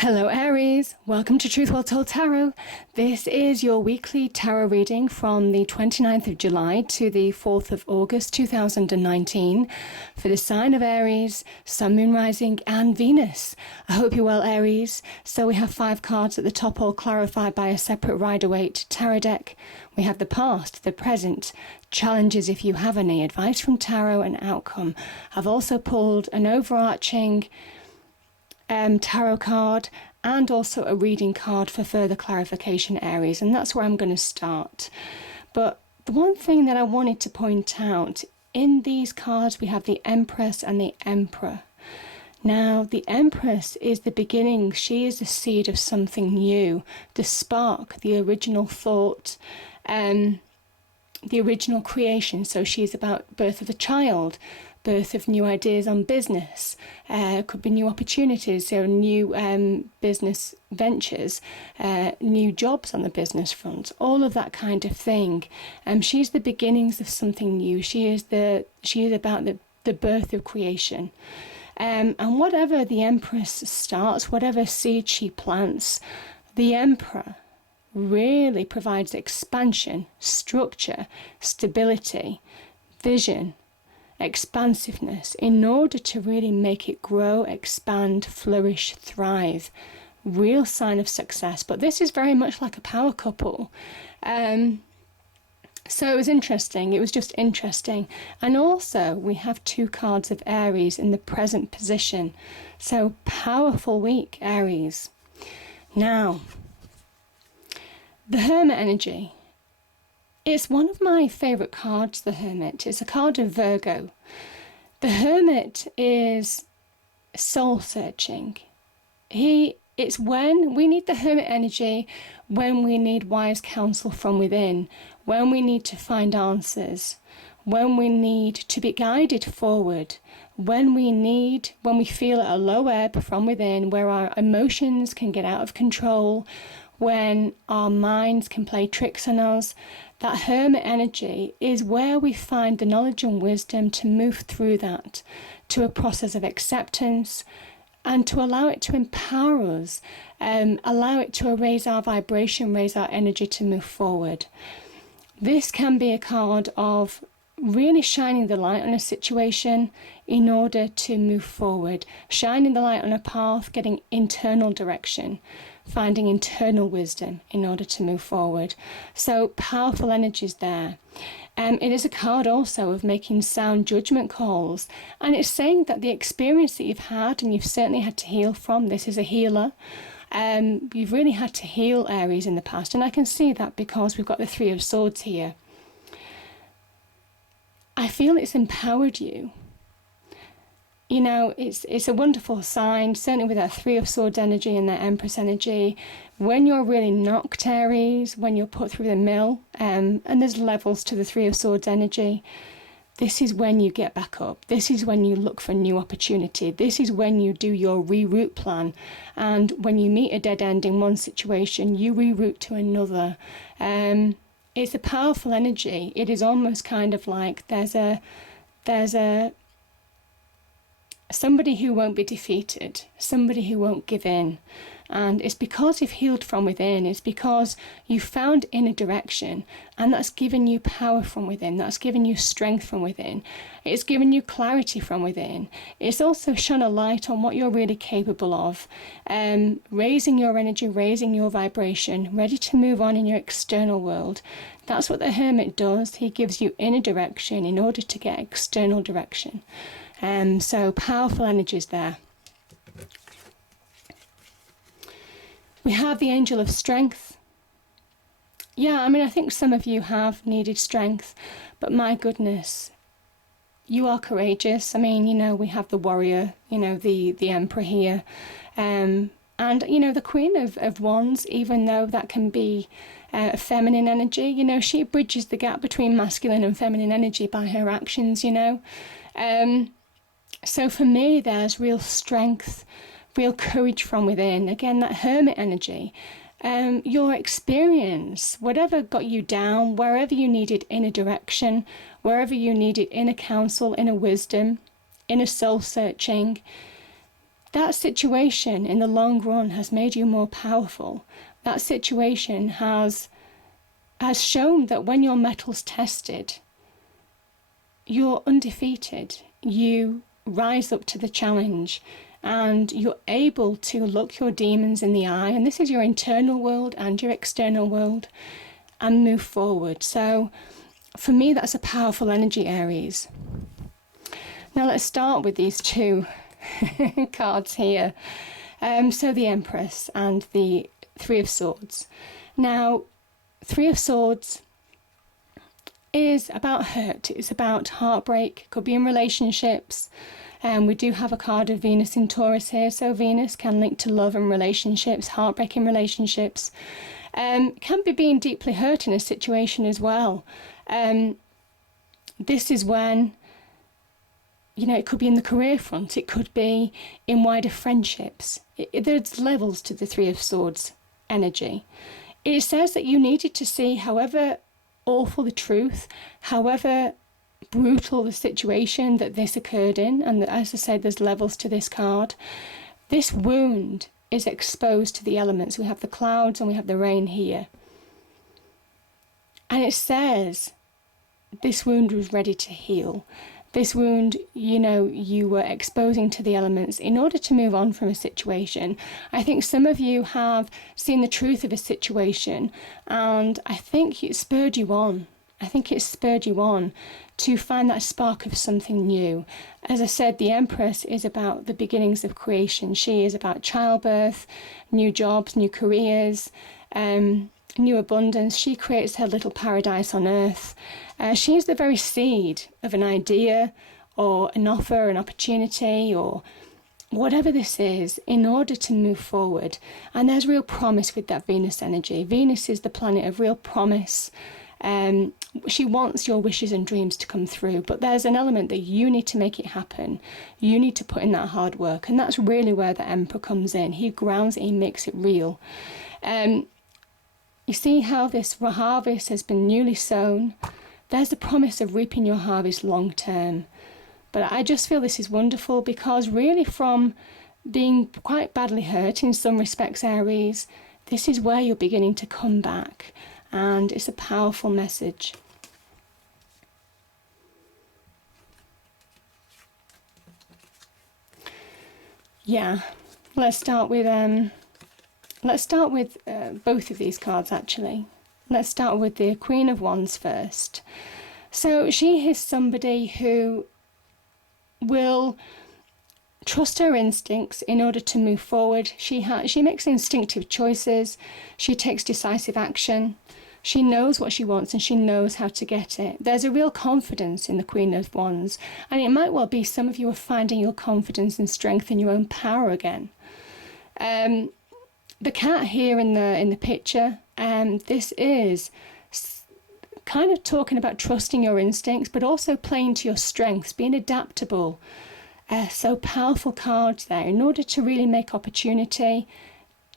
Hello Aries, welcome to Truth Well Told Tarot. This is your weekly tarot reading from the 29th of July to the 4th of August 2019 for the sign of Aries, Sun, Moon, Rising and Venus. I hope you're well, Aries. So we have 5 cards at the top, all clarified by a separate Rider-Waite tarot deck. We have the past, the present, challenges if you have any, advice from tarot and outcome. I've also pulled an overarching tarot card and also a reading card for further clarification, Aries, and that's where I'm going to start. But the one thing that I wanted to point out, in these cards we have the Empress and the Emperor. Now the Empress is the beginning, she is the seed of something new, the spark, the original thought, the original creation. So she's about birth of a child, birth of new ideas on business, could be new opportunities, so new business ventures, new jobs on the business front, all of that kind of thing. She's the beginnings of something new. She is about the birth of creation. And whatever the Empress starts, whatever seed she plants, the Emperor really provides expansion, structure, stability, vision, expansiveness in order to really make it grow, expand, flourish, thrive. Real sign of success. But this is very much like a power couple. So it was interesting. It was just interesting. And also we have 2 cards of Aries in the present position. So powerful week, Aries. Now, the Hermit energy. It's one of my favourite cards, the Hermit. It's a card of Virgo. The Hermit is soul-searching. It's when we need the Hermit energy, when we need wise counsel from within, when we need to find answers, when we need to be guided forward, when we feel at a low ebb from within, where our emotions can get out of control, when our minds can play tricks on us. That Hermit energy is where we find the knowledge and wisdom to move through that to a process of acceptance and to allow it to empower us, allow it to raise our vibration, raise our energy to move forward. This can be a card of really shining the light on a situation in order to move forward, shining the light on a path, getting internal direction, finding internal wisdom in order to move forward. So powerful energies there. It is a card also of making sound judgment calls, and it's saying that the experience that you've had, and you've certainly had to heal from, this is a healer. You've really had to heal, Aries, in the past, and I can see that because we've got the 3 of Swords here. I feel it's empowered you. You know, it's a wonderful sign, certainly with that 3 of Swords energy and that Empress energy. When you're really knocked, Aries, when you're put through the mill, and there's levels to the 3 of Swords energy, this is when you get back up. This is when you look for new opportunity. This is when you do your reroute plan. And when you meet a dead end in one situation, you reroute to another. It's a powerful energy. It is almost kind of like there's a somebody who won't be defeated, somebody who won't give in. And it's because you've healed from within, it's because you found inner direction, and that's given you power from within, that's given you strength from within, it's given you clarity from within. It's also shone a light on what you're really capable of, raising your energy, raising your vibration, ready to move on in your external world. That's what the Hermit does. He gives you inner direction in order to get external direction. So powerful energies there. We have the Angel of Strength. Yeah, I mean, I think some of you have needed strength, but my goodness, you are courageous. I mean, you know, we have the warrior, you know, the Emperor here, and, you know, the Queen of Wands, even though that can be a feminine energy, you know, she bridges the gap between masculine and feminine energy by her actions, you know. So for me, there's real strength, real courage from within. Again, that Hermit energy. Your experience, whatever got you down, wherever you needed inner direction, wherever you needed inner counsel, inner wisdom, inner soul searching, that situation in the long run has made you more powerful. That situation has shown that when your metal's tested, you're undefeated. You rise up to the challenge and you're able to look your demons in the eye, and this is your internal world and your external world, and move forward. So for me, that's a powerful energy, Aries. Now let's start with these two cards here. So the Empress and the Three of Swords. Now, Three of Swords is about hurt. It's about heartbreak. Could be in relationships. We do have a card of Venus in Taurus here, so Venus can link to love and relationships, heartbreak in relationships. Can be being deeply hurt in a situation as well. This is when, it could be in the career front, it could be in wider friendships. There's levels to the Three of Swords energy. It says that you needed to see, however awful the truth, however brutal the situation that this occurred in, and as I said, there's levels to this card. This wound is exposed to the elements. We have the clouds and we have the rain here. And it says this wound was ready to heal. This wound, you were exposing to the elements in order to move on from a situation. I think some of you have seen the truth of a situation, and I think it spurred you on. I think it spurred you on to find that spark of something new. As I said, the Empress is about the beginnings of creation. She is about childbirth, new jobs, new careers, new abundance. She creates her little paradise on earth. She is the very seed of an idea or an offer, an opportunity, or whatever this is, in order to move forward. And there's real promise with that Venus energy. Venus is the planet of real promise. She wants your wishes and dreams to come through, but there's an element that you need to make it happen. You need to put in that hard work, and that's really where the Emperor comes in. He grounds it, he makes it real. You see how this harvest has been newly sown. There's the promise of reaping your harvest long term. But I just feel this is wonderful, because really, from being quite badly hurt in some respects, Aries, this is where you're beginning to come back. And it's a powerful message. Yeah, let's start with both of these cards, actually. Let's start with the Queen of Wands first. So she is somebody who will trust her instincts in order to move forward. She makes instinctive choices. She takes decisive action. She knows what she wants and she knows how to get it. There's a real confidence in the Queen of Wands, and it might well be some of you are finding your confidence and strength in your own power again. The cat here in the picture, this is kind of talking about trusting your instincts, but also playing to your strengths, being adaptable. So powerful cards there in order to really make opportunity,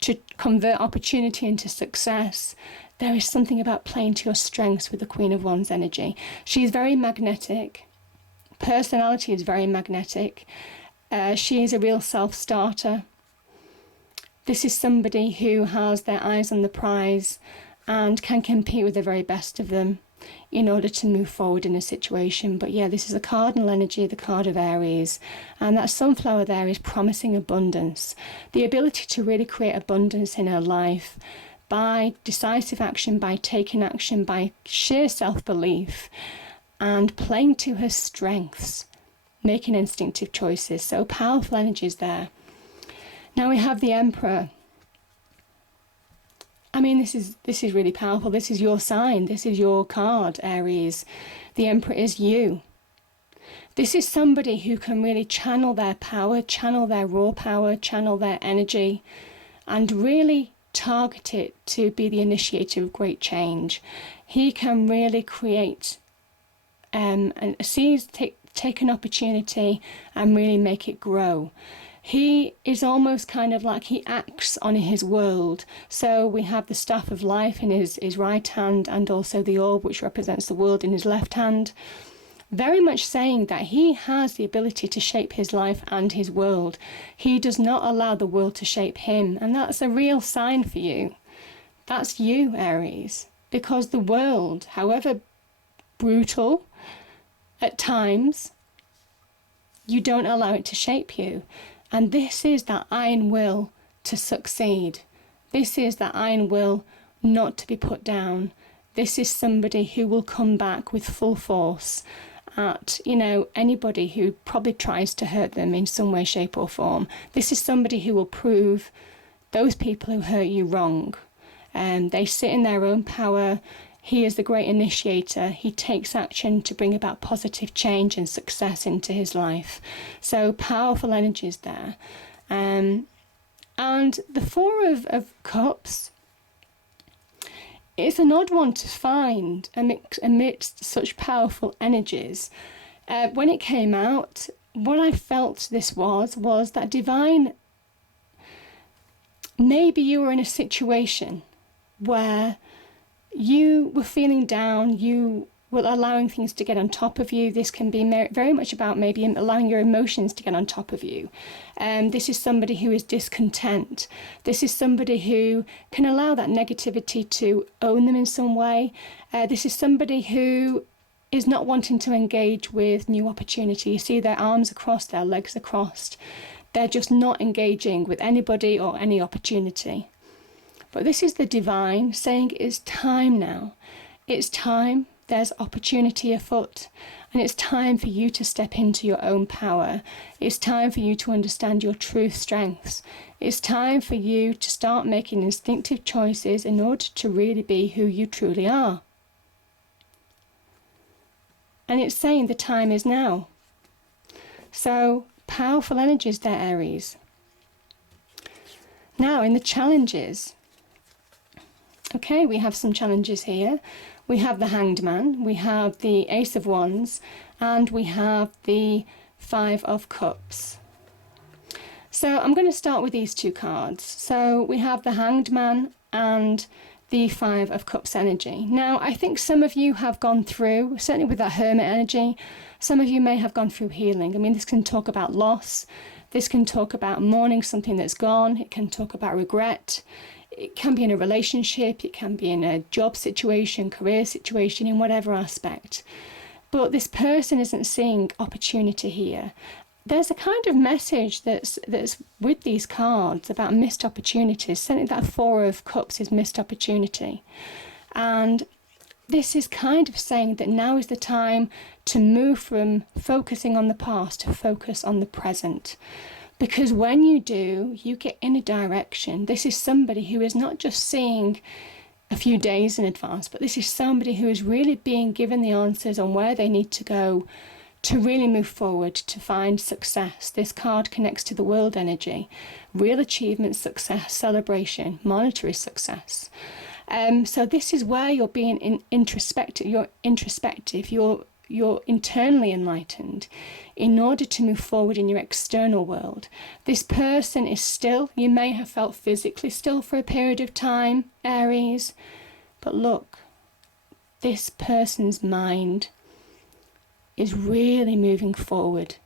to convert opportunity into success. There is something about playing to your strengths with the Queen of Wands energy. She's very magnetic. Personality is very magnetic. She is a real self-starter. This is somebody who has their eyes on the prize and can compete with the very best of them in order to move forward in a situation. But yeah, this is a cardinal energy, the card of Aries, and that sunflower there is promising abundance, the ability to really create abundance in her life by decisive action, by taking action, by sheer self-belief, and playing to her strengths, making instinctive choices. So powerful energies there. Now we have the Emperor. I mean, this is really powerful. This is your sign. This is your card, Aries. The Emperor is you. This is somebody who can really channel their power, channel their raw power, channel their energy, and really target it to be the initiator of great change. He can really create and take an opportunity and really make it grow. He is almost kind of like he acts on his world. So we have the staff of life in his right hand, and also the orb, which represents the world, in his left hand. very much saying that he has the ability to shape his life and his world. He does not allow the world to shape him, and that's a real sign for you. That's you, Aries, because the world, however brutal at times, you don't allow it to shape you. And this is that iron will to succeed. This is that iron will not to be put down. This is somebody who will come back with full force at, anybody who probably tries to hurt them in some way, shape or form. This is somebody who will prove those people who hurt you wrong. They sit in their own power. He is the great initiator. He takes action to bring about positive change and success into his life. So powerful energies there. And the Four of Cups, it's an odd one to find amidst such powerful energies. When it came out, what I felt this was that divine, maybe you were in a situation where you were feeling down, you were allowing things to get on top of you. This can be very much about maybe allowing your emotions to get on top of you. This is somebody who is discontent. This is somebody who can allow that negativity to own them in some way. This is somebody who is not wanting to engage with new opportunity. You see their arms are crossed, their legs are crossed. They're just not engaging with anybody or any opportunity. But this is the divine saying it's time now. It's time. There's opportunity afoot. And it's time for you to step into your own power. It's time for you to understand your true strengths. It's time for you to start making instinctive choices in order to really be who you truly are. And it's saying the time is now. So, powerful energies there, Aries. Now, in the challenges, okay, we have some challenges here. We have the Hanged Man, we have the Ace of Wands, and we have the Five of Cups. So I'm going to start with these two cards. So we have the Hanged Man and the Five of Cups energy. Now, I think some of you have gone through, certainly with that Hermit energy, some of you may have gone through healing. I mean, this can talk about loss. This can talk about mourning something that's gone. It can talk about regret. It can be in a relationship, it can be in a job situation, career situation, in whatever aspect. But this person isn't seeing opportunity here. There's a kind of message that's with these cards about missed opportunities. Certainly that Four of Cups is missed opportunity. And this is kind of saying that now is the time to move from focusing on the past to focus on the present. Because when you do, you get in a direction. This is somebody who is not just seeing a few days in advance, but this is somebody who is really being given the answers on where they need to go to really move forward, to find success. This card connects to the world energy, real achievement, success, celebration, monetary success. So this is where you're being introspective, you're internally enlightened in order to move forward in your external world. This person is still, you may have felt physically still for a period of time, Aries, but look, this person's mind is really moving forward,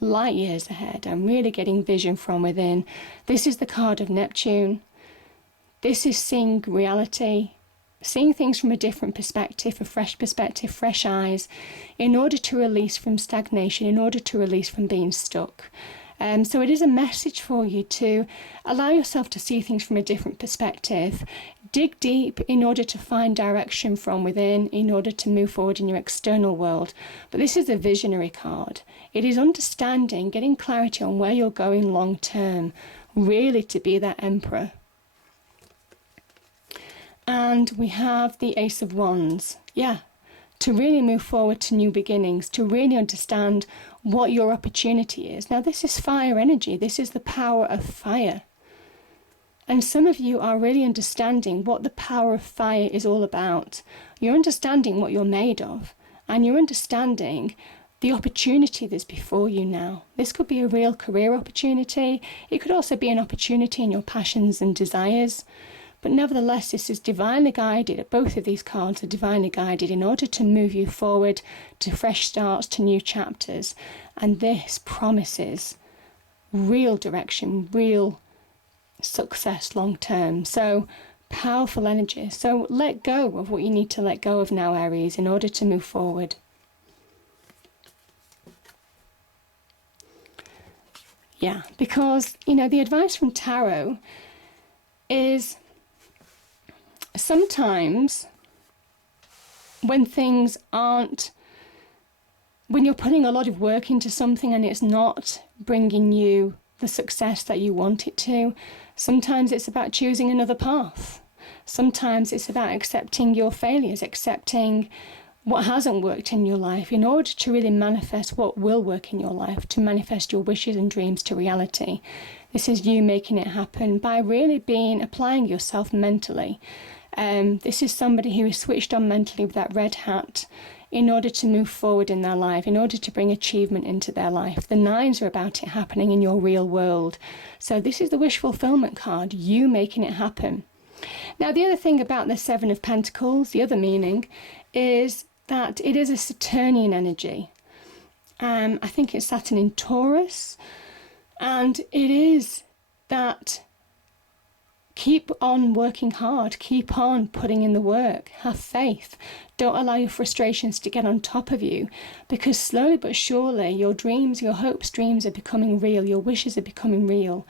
light years ahead. I'm really getting vision from within. This is the card of Neptune. This is seeing reality, seeing things from a different perspective, a fresh perspective, fresh eyes, in order to release from stagnation, in order to release from being stuck. So it is a message for you to allow yourself to see things from a different perspective, dig deep in order to find direction from within, in order to move forward in your external world. But this is a visionary card. It is understanding, getting clarity on where you're going long term, really to be that emperor. And we have the Ace of Wands. Yeah, to really move forward to new beginnings, to really understand what your opportunity is. Now, this is fire energy. This is the power of fire. And some of you are really understanding what the power of fire is all about. You're understanding what you're made of. And you're understanding the opportunity that's before you now. This could be a real career opportunity. It could also be an opportunity in your passions and desires. But nevertheless, this is divinely guided. Both of these cards are divinely guided in order to move you forward to fresh starts, to new chapters. And this promises real direction, real success long term. So powerful energy. So let go of what you need to let go of now, Aries, in order to move forward. Yeah, because, you know, the advice from Tarot is sometimes when things aren't, when you're putting a lot of work into something and it's not bringing you the success that you want it to, sometimes it's about choosing another path. Sometimes it's about accepting your failures, accepting what hasn't worked in your life in order to really manifest what will work in your life, to manifest your wishes and dreams to reality. This is you making it happen by really applying yourself mentally. This is somebody who is switched on mentally with that red hat in order to move forward in their life, in order to bring achievement into their life. The nines are about it happening in your real world. So this is the wish fulfillment card, you making it happen. Now, the other thing about the Seven of Pentacles, the other meaning, is that it is a Saturnian energy. I think it's Saturn in Taurus. And it is that keep on working hard, keep on putting in the work, have faith. Don't allow your frustrations to get on top of you, because slowly but surely your dreams, your hopes, dreams are becoming real, your wishes are becoming real.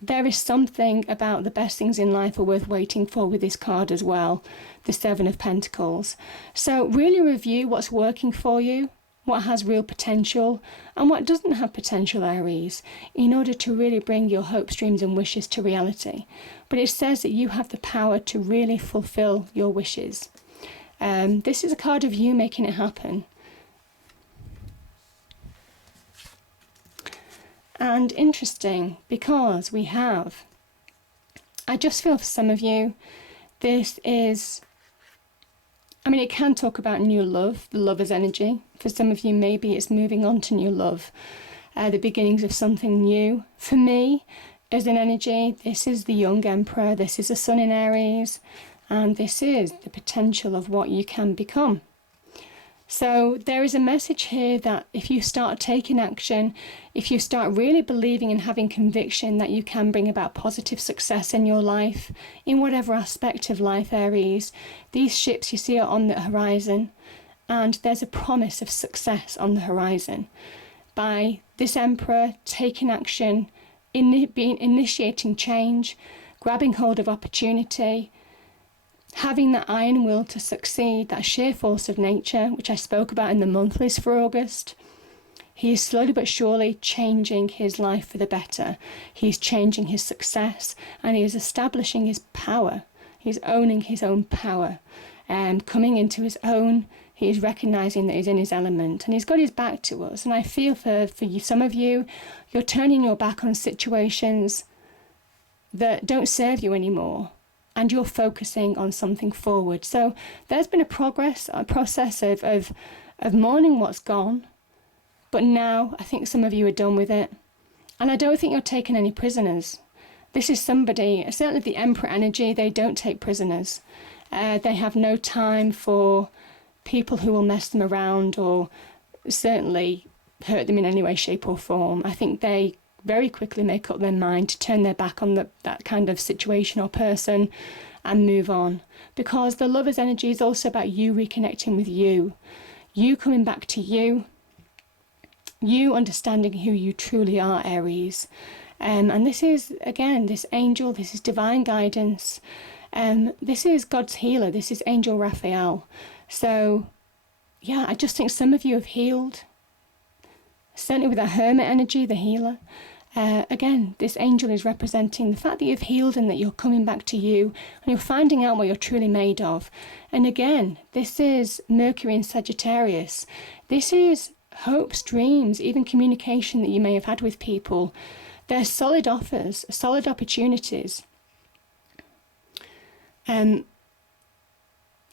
There is something about the best things in life are worth waiting for with this card as well, the Seven of Pentacles. So really review what's working for you, what has real potential, and what doesn't have potential, Aries, in order to really bring your hopes, dreams and wishes to reality. But it says that you have the power to really fulfill your wishes. This is a card of you making it happen. And interesting, because we have, I just feel for some of you, this is, I mean, it can talk about new love, the lover's energy. For some of you, maybe it's moving on to new love, the beginnings of something new. For me, as an energy, this is the young emperor, this is a sun in Aries, and this is the potential of what you can become. So there is a message here that if you start taking action, if you start really believing and having conviction that you can bring about positive success in your life, in whatever aspect of life, Aries, these ships you see are on the horizon, and there's a promise of success on the horizon. By this emperor taking action, initiating change, grabbing hold of opportunity, having that iron will to succeed, that sheer force of nature, which I spoke about in the monthlies for August, he is slowly but surely changing his life for the better. He's changing his success, and he is establishing his power. He's owning his own power, and coming into his own. He is recognizing that he's in his element, and he's got his back to us. And I feel for you, some of you, you're turning your back on situations that don't serve you anymore, and you're focusing on something forward. So there's been a process of mourning what's gone, but now I think some of you are done with it. And I don't think you're taking any prisoners. This is somebody, certainly the Emperor energy, they don't take prisoners. They have no time for people who will mess them around or certainly hurt them in any way, shape or form. I think they very quickly make up their mind to turn their back on that kind of situation or person and move on. Because the lover's energy is also about you reconnecting with you. You coming back to you. You understanding who you truly are, Aries. And this is, again, this angel, this is divine guidance. This is God's healer. This is Angel Raphael. So, yeah, I just think some of you have healed. Certainly with the Hermit energy, the healer. Again, this angel is representing the fact that you've healed and that you're coming back to you and you're finding out what you're truly made of. And again, this is Mercury in Sagittarius. This is hopes, dreams, even communication that you may have had with people. They're solid offers, solid opportunities.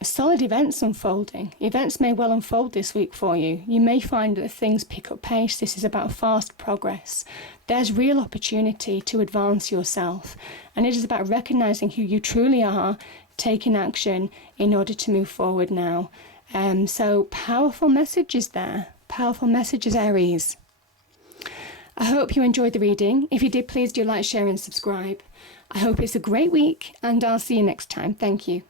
solid events unfolding. Events may well unfold this week for you. You may find that things pick up pace. This is about fast progress. There's real opportunity to advance yourself, and it is about recognizing who you truly are, taking action in order to move forward now. So powerful messages there. Powerful messages, Aries. I hope you enjoyed the reading. If you did, please do like, share and subscribe. I hope it's a great week, and I'll see you next time. Thank you.